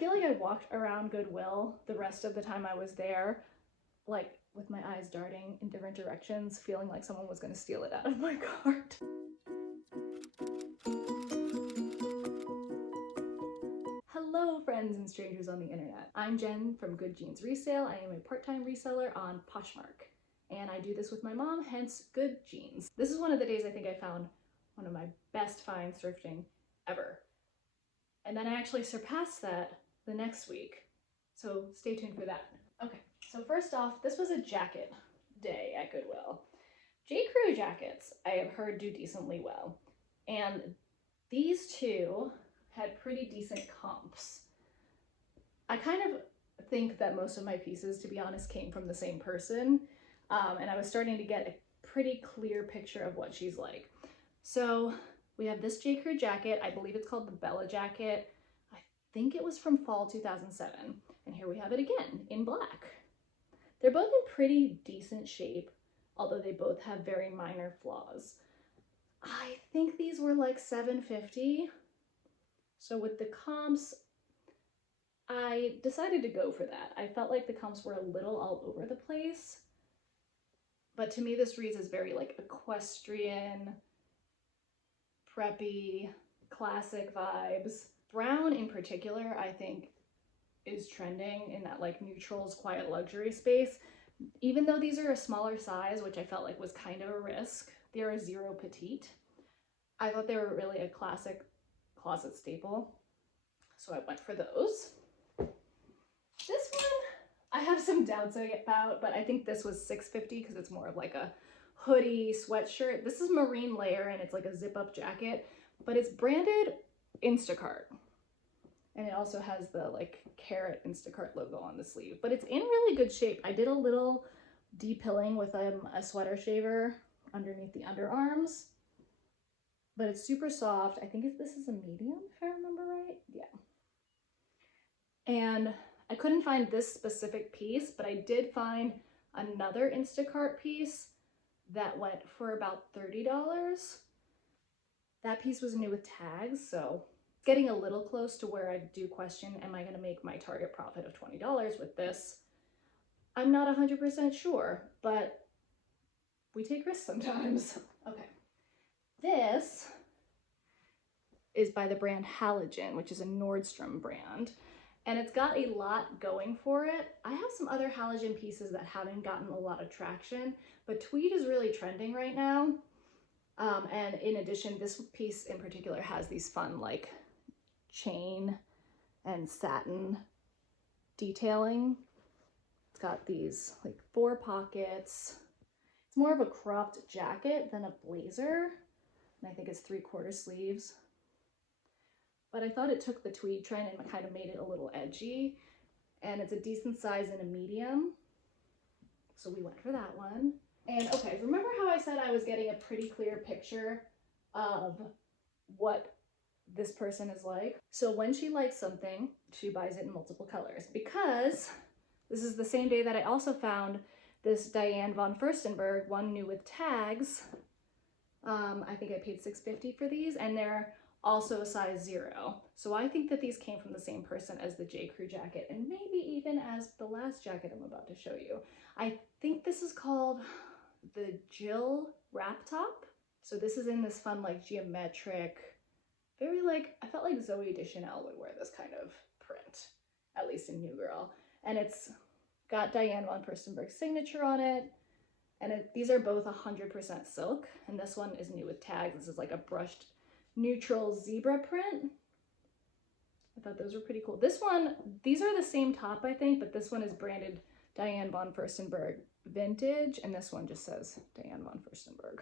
feel like I walked around Goodwill the rest of the time I was there, like with my eyes darting in different directions, feeling like someone was going to steal it out of my cart. Hello friends and strangers on the internet. I'm Jen from Good Jeans Resale. I am a part-time reseller on Poshmark, and I do this with my mom, hence Good Jeans. This is one of the days I think I found one of my best finds thrifting ever. And then I actually surpassed that the next week. So stay tuned for that. Okay, so first off, this was a jacket day at Goodwill. J. Crew jackets, I have heard, do decently well. And these two had pretty decent comps. I kind of think that most of my pieces, to be honest, came from the same person. And I was starting to get a pretty clear picture of what she's like. So we have this J. Crew jacket. I believe it's called the Bella jacket. I think it was from fall 2007. And here we have it again in black. They're both in pretty decent shape, although they both have very minor flaws. I think these were like $7.50. So with the comps, I decided to go for that. I felt like the comps were a little all over the place, but to me this reads as very like equestrian, preppy, classic vibes. Brown in particular, I think, is trending in that like neutrals, quiet luxury space. Even though these are a smaller size, which I felt like was kind of a risk, they're a 0 petite. I thought they were really a classic closet staple, so I went for those. This one I have some doubts about, but I think this was $6.50 because it's more of like a hoodie sweatshirt. This is marine layer and it's like a zip-up jacket, but it's branded Instacart, and it also has the like carrot Instacart logo on the sleeve, but it's in really good shape. I did a little depilling with a sweater shaver underneath the underarms, but it's super soft. I think this is a medium, if I remember right. Yeah. And I couldn't find this specific piece, but I did find another Instacart piece that went for about $30. That piece was new with tags, so getting a little close to where I do question, am I going to make my target profit of $20 with this? I'm not 100% sure, but we take risks sometimes. Okay. This is by the brand Halogen, which is a Nordstrom brand, and it's got a lot going for it. I have some other Halogen pieces that haven't gotten a lot of traction, but tweed is really trending right now. And in addition, this piece in particular has these fun like chain and satin detailing. It's got these like 4 pockets. It's more of a cropped jacket than a blazer, and I think it's 3/4 sleeves. But I thought it took the tweed trend and kind of made it a little edgy, and it's a decent size in a medium, so we went for that one. And okay, remember how I said I was getting a pretty clear picture of what this person is like? So when she likes something, she buys it in multiple colors, because this is the same day that I also found this Diane von Furstenberg, one new with tags. I think I paid $6.50 for these, and they're also a size 0. So I think that these came from the same person as the J. Crew jacket, and maybe even as the last jacket I'm about to show you. I think this is called the Jill Wrap Top. So this is in this fun like geometric, very like, I felt like Zooey Deschanel would wear this kind of print, at least in New Girl. And it's got Diane von Furstenberg's signature on it. And these are both 100% silk. And this one is new with tags. This is like a brushed neutral zebra print. I thought those were pretty cool. This one, these are the same top, I think, but this one is branded Diane von Furstenberg Vintage, and this one just says Diane von Furstenberg.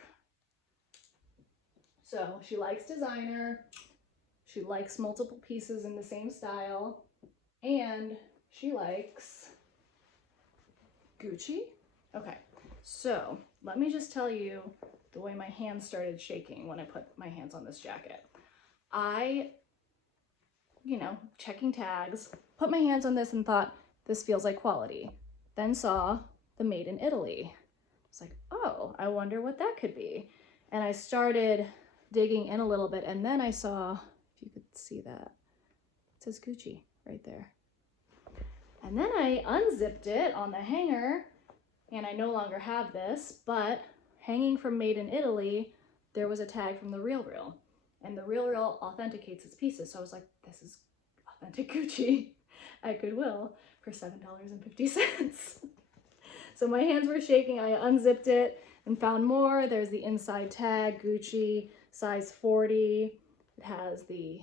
So she likes designer, she likes multiple pieces in the same style, and she likes Gucci. Okay, so let me just tell you the way my hands started shaking when I put my hands on this jacket. I, checking tags, put my hands on this and thought, this feels like quality. Then saw the Made in Italy. I was like, oh, I wonder what that could be. And I started digging in a little bit, and then I saw, if you could see that, it says Gucci right there. And then I unzipped it on the hanger, and I no longer have this, but hanging from Made in Italy, there was a tag from the RealReal, and the RealReal authenticates its pieces. So I was like, this is authentic Gucci at Goodwill for $7.50. So my hands were shaking. I unzipped it and found more. There's the inside tag, Gucci, size 40. It has the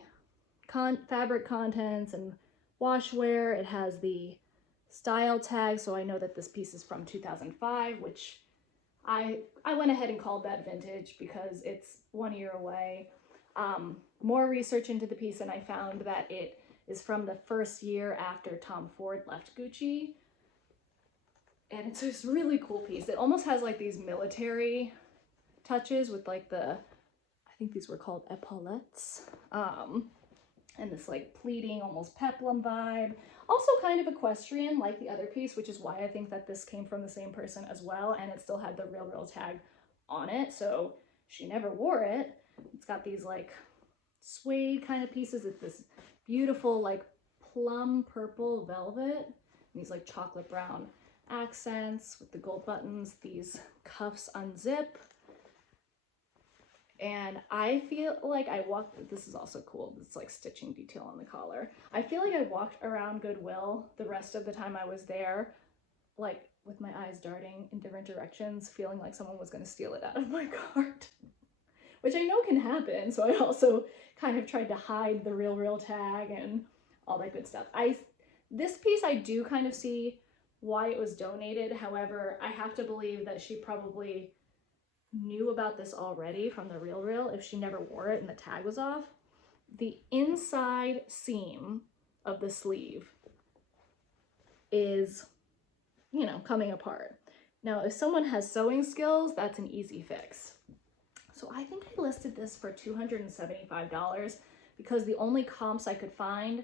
fabric contents and washwear. It has the style tag, so I know that this piece is from 2005, which I went ahead and called that vintage because it's 1 year away. More research into the piece, and I found that it is from the first year after Tom Ford left Gucci. And it's this really cool piece. It almost has like these military touches with like I think these were called epaulettes. And this like pleating, almost peplum vibe. Also kind of equestrian like the other piece, which is why I think that this came from the same person as well. And it still had the RealReal tag on it. So she never wore it. It's got these like suede kind of pieces. It's this beautiful like plum purple velvet. And these like chocolate brown accents with the gold buttons. These cuffs unzip. And I feel like I walked, this is also cool, it's like stitching detail on the collar. I feel like I walked around Goodwill the rest of the time I was there, like with my eyes darting in different directions, feeling like someone was gonna steal it out of my cart, which I know can happen. So I also kind of tried to hide the RealReal tag and all that good stuff. This piece, I do kind of see why it was donated. However, I have to believe that she probably knew about this already from the RealReal if she never wore it and the tag was off. The inside seam of the sleeve is, you know, coming apart. Now, if someone has sewing skills, that's an easy fix. So I think I listed this for $275 because the only comps I could find,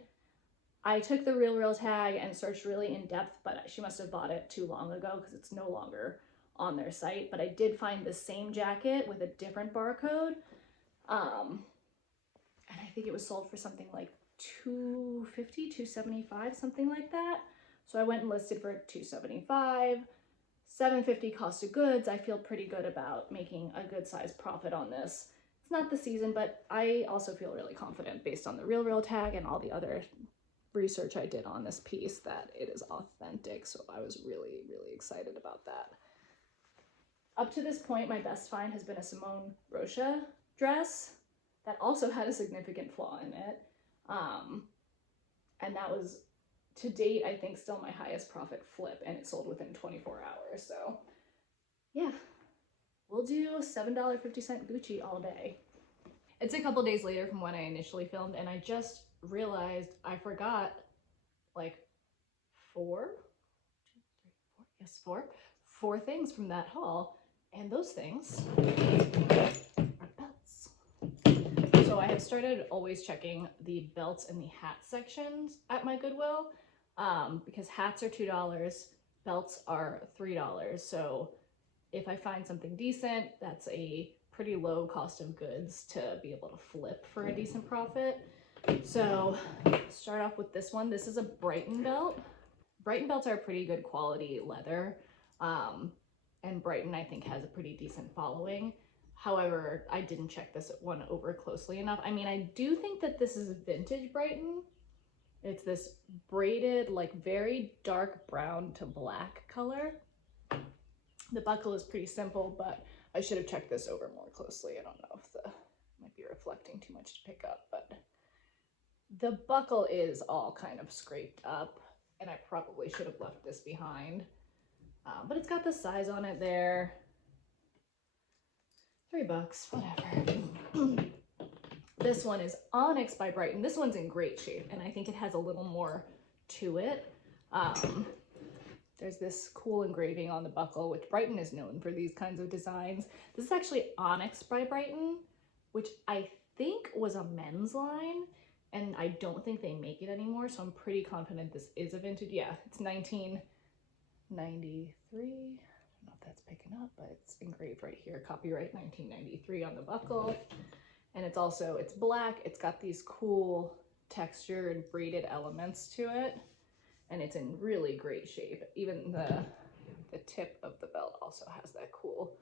I took the RealReal tag and searched really in depth, but she must have bought it too long ago because it's no longer on their site. But I did find the same jacket with a different barcode. And I think it was sold for something like $250, $275, something like that. So I went and listed for $275, $750 cost of goods. I feel pretty good about making a good size profit on this. It's not the season, but I also feel really confident based on the RealReal tag and all the other research I did on this piece that it is authentic. So I was really, really excited about that. Up to this point, my best find has been a Simone Rocha dress that also had a significant flaw in it. And that was, to date, I think still my highest profit flip, and it sold within 24 hours. So yeah, we'll do $7.50 Gucci all day. It's a couple days later from when I initially filmed, and I just realized I forgot like four things from that haul. And those things are belts. So I have started always checking the belts and the hat sections at my Goodwill because hats are $2, belts are $3. So if I find something decent, that's a pretty low cost of goods to be able to flip for a decent profit. So start off with this one. This is a Brighton belt. Brighton belts are pretty good quality leather. And Brighton, I think, has a pretty decent following. However, I didn't check this one over closely enough. I mean, I do think that this is vintage Brighton. It's this braided, like very dark brown to black color. The buckle is pretty simple, but I should have checked this over more closely. I don't know if might be reflecting too much to pick up, but the buckle is all kind of scraped up, and I probably should have left this behind. But it's got the size on it there. $3, whatever. This one is Onyx by Brighton. This one's in great shape, and I think it has a little more to it. There's this cool engraving on the buckle, which Brighton is known for these kinds of designs. This is actually Onyx by Brighton, which I think was a men's line, and I don't think they make it anymore, so I'm pretty confident this is a vintage. Yeah, it's 1993. I don't know if that's picking up, but it's engraved right here. Copyright 1993 on the buckle. And it's black. It's got these cool texture and braided elements to it, and it's in really great shape. Even the tip of the belt also has that cool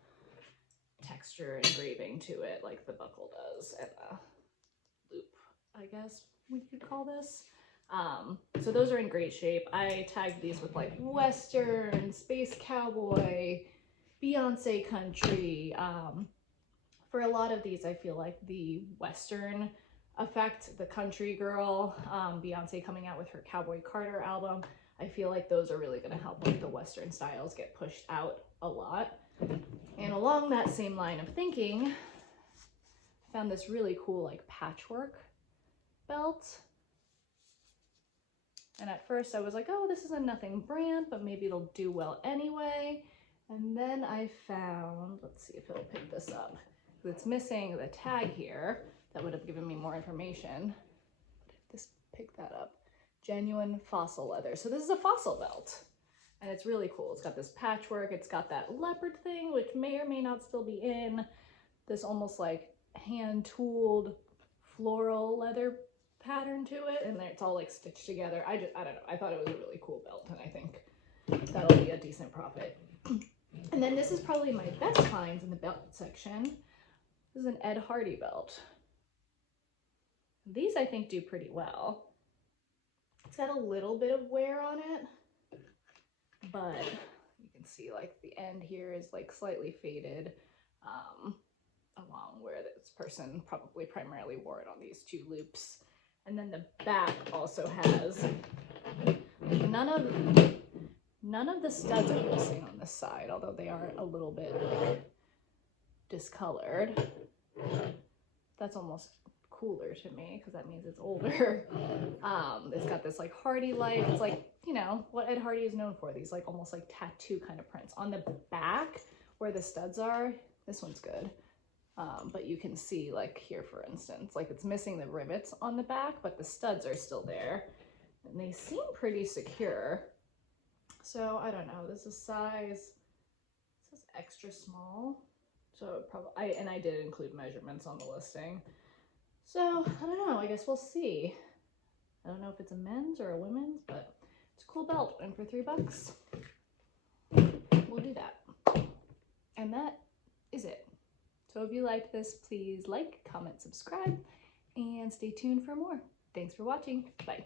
texture engraving to it, like the buckle does, and the loop, I guess we could call this. So those are in great shape. I tagged these with like Western, Space Cowboy, Beyonce Country. For a lot of these, I feel like the Western effect, the country girl, Beyonce coming out with her Cowboy Carter album, I feel like those are really going to help like the Western styles get pushed out a lot. And along that same line of thinking, I found this really cool like patchwork belt. And at first I was like, oh, this is a nothing brand, but maybe it'll do well anyway. And then I found, let's see if it'll pick this up. It's missing the tag here that would have given me more information. But if this picked that up, genuine fossil leather. So this is a fossil belt, and it's really cool. It's got this patchwork. It's got that leopard thing, which may or may not still be in. This almost like hand-tooled floral leather pattern to it, and it's all like stitched together. I don't know. I thought it was a really cool belt, and I think that'll be a decent profit. And then this is probably my best finds in the belt section. This is an Ed Hardy belt. These I think do pretty well. It's got a little bit of wear on it, but you can see like the end here is like slightly faded along where this person probably primarily wore it on these two loops. And then the back also has none of the studs are missing on this side, although they are a little bit discolored. That's almost cooler to me because that means it's older. It's got this like Hardy life. It's like, you know, what Ed Hardy is known for, these like almost like tattoo kind of prints. On the back where the studs are, this one's good. But you can see like here, for instance, like it's missing the rivets on the back, but the studs are still there and they seem pretty secure. So I don't know, this is size, it says extra small. So probably, I did include measurements on the listing. So I don't know, I guess we'll see. I don't know if it's a men's or a women's, but it's a cool belt. And for $3, we'll do that. And that is it. So if you liked this, please like, comment, subscribe, and stay tuned for more. Thanks for watching. Bye.